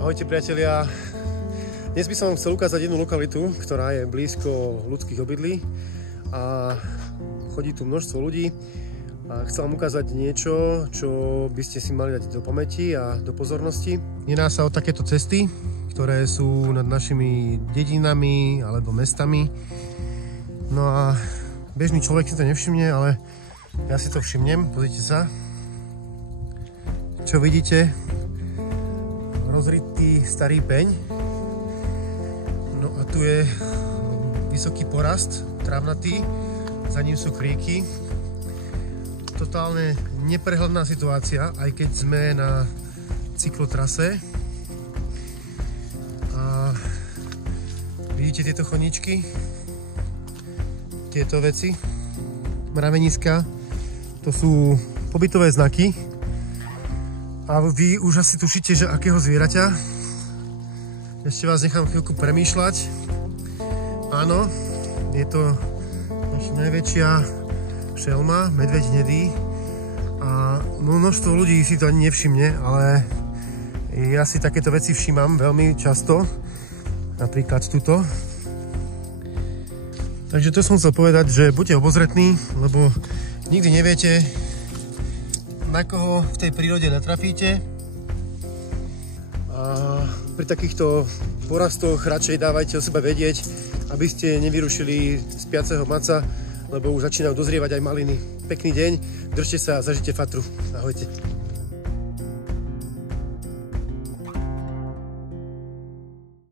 Ahojte priatelia, dnes by som vám chcel ukázať jednu lokalitu, ktorá je blízko ľudských obydlí a chodí tu množstvo ľudí a chcem vám ukázať niečo, čo by ste si mali dať do pamäti a do pozornosti. Jedná sa o takéto cesty, ktoré sú nad našimi dedinami alebo mestami. No a bežný človek si to nevšimne, ale ja si to všimnem. Pozrite sa, čo vidíte. Rozritý starý peň. No a tu je vysoký porast, trávnatý, za ním sú kríky. Totálne neprehľadná situácia, aj keď sme na cyklotrase. A vidíte tieto chodníčky, tieto veci, mraveniska, to sú pobytové znaky. A vy už asi tušíte, že akého zvieraťa. Ešte vás nechám chvíľku premýšľať. Áno, je to naša najväčšia šelma, medveď hnedý. A množstvo ľudí si to ani nevšimne, ale ja si takéto veci všímam veľmi často. Napríklad tuto. Takže to som chcel povedať, že buďte obozretní, lebo nikdy neviete, na koho v tej prírode natrafíte. A pri takýchto porastoch radšej dávajte o sebe vedieť, aby ste nevyrušili spiaceho maca, lebo už začínajú dozrievať aj maliny. Pekný deň, držte sa a zažite fatru. Ahojte.